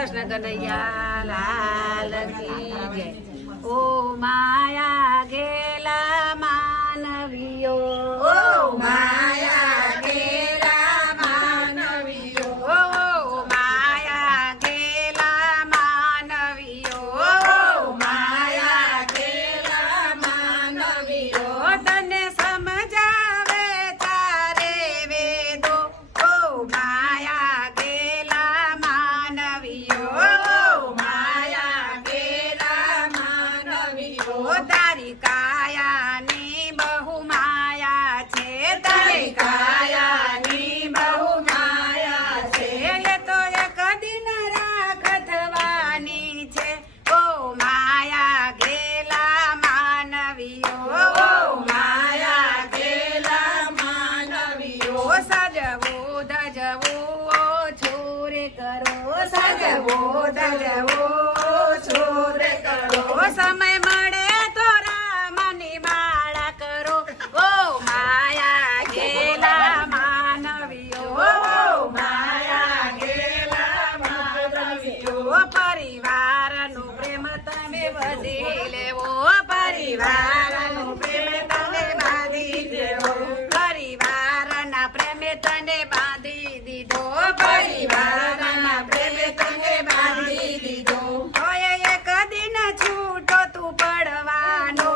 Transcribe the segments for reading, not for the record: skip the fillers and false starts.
કૃષ્ણ કનૈયા લાલ કી જય। ઓ માયા ગેલા માનવીઓ, ઓ માયા ગેલા માનવીઓ, ઓ માયા ગેલા માનવીઓ, ઓ માયા ગેલા માનવીઓ, તને સમજાવે તારે વેદો, ઓ માયા ગેલા માનવીઓ, ઓ માયા ગેલા માનવીઓ, તારી કાયાની બહુ માયા છે, તારી કાયાની બહુ માયા છે, એ તો એક દિન રાખ થવાની છે, ઓ માયા ગેલા માનવીઓ, ઓ માયા ગેલા માનવીઓ, સજવો ધજવો ઓછું રે કરો, સજવો ધજવો ઓછું રે કરો, સમય મળે તો રામની માળા કરો, ઓ માયા ગેલા માનવીઓ, ઓ માયા ગેલા માનવીઓ, પરિવારનો પ્રેમ તમે વધી લેવો, પરિવારનો પ્રેમ તમે બાંધી દેવો, પરિવારના પ્રેમે તને બાંધી દીધો, પરિવારના પ્રેમે તને બાંધી દીધો, ઓય એક દિન છૂટો તું પડવાનો,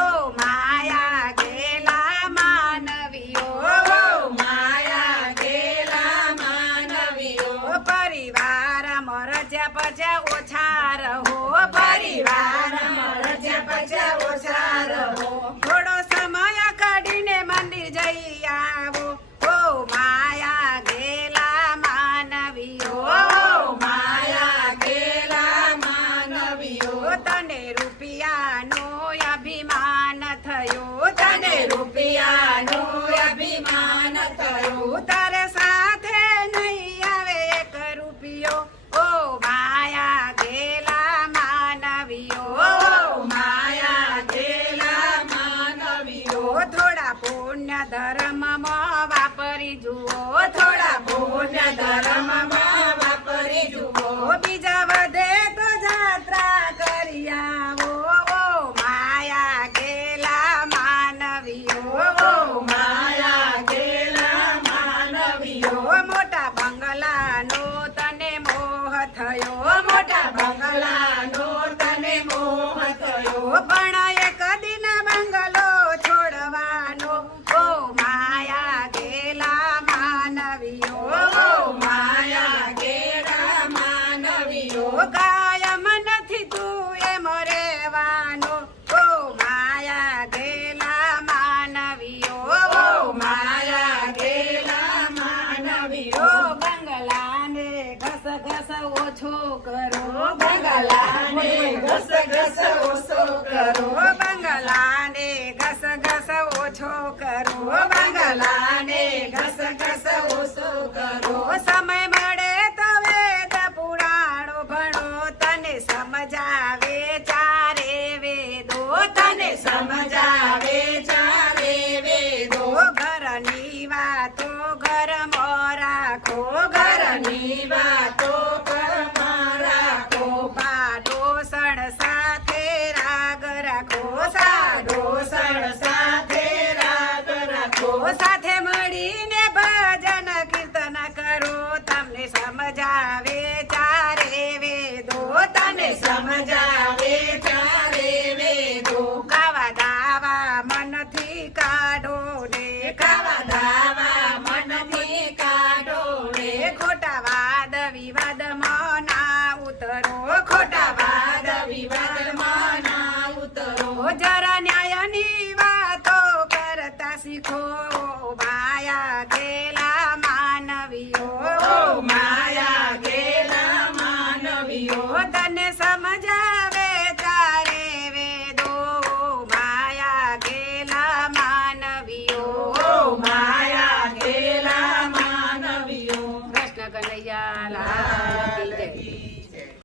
ઓ માયા ગેલા માનવીઓ, ઓ માયા ગેલા માનવીઓ, પરિવારમાં રજ્યા પજ્યા ઓછા રહો, પરિવારમાં રજ્યા પજ્યા ઓછા રહો, થોડો સમય કાઢીને મંદિર જઈ આવો, ઓ માયા ગેલા માનવીઓ, ઓ માયા ગેલા માનવીઓ, તને રૂપિયાનો અભિમાન થયો, તને રૂપિયાનું અભિમાન થયું, તારે સાથે નહીં આવે એક રૂપિયો, ઓ માયા ગેલા માનવીઓ, ઓ માયા ગેલા માનવીઓ, થોડા પુણ્ય ધર્મમાં વાપરી જુઓ, થોડા પુણ્ય ધર્મમાં વાપરી જુઓ, બીજા વધે તો જાત્રા કરી આવો, ઓ માયા ગેલા માનવીઓ, ઓ માયા ગેલા માનવીઓ, મોટા બંગલાનો તને મોહ થયો, મોટા બંગલાનો તને મોહ થયો, પણ એક દિન બંગલો છોડવાનો, ઓ માયા ગેલા માનવીઓ, ઓ માયા ગેલા માનવીઓ, કાયમ નથી તું એમ રહેવાનો, ઓ માયા ગેલા માનવીઓ, ઓ માયા ગેલા માનવીઓ, બંગલાને ઘસ ઘસ ઓછો કરો, બંગલાને ઘસ ઘસ ઓછો કરો, બંગલાને ઘસ ઘસ ઓછો કરો, બંગલાને ઘસ ઘસ ઓછો કરો, સમય મળે તો વેદ પુરાણો ભણો, તને સમજાવે ચારે વેદો, તને સમજાવે ચારે વેદો, ઘરની વાતો ઘરમાં રાખો, ઘરની વાતો ઘરમાં રાખો, પાડોશણ સાથે રાગ રાખો, સાડોશણ સાથે રાગ રાખો, સાથે મળીને ભજન કીર્તન કરો, તમને સમજાવે ચારે વેદો, તને સમજાવે ચારે વેદો, ખાવા દાવા મનથી કાઢો ને, ખાવા દાવા મનથી કાઢો રે, ખોટા વાદ વિવાદમાં ના ઉતરો, ખોટા વાદ વિવાદમાં ના ઉતરો, જરા ન્યાયની વાતો કરતા શીખો,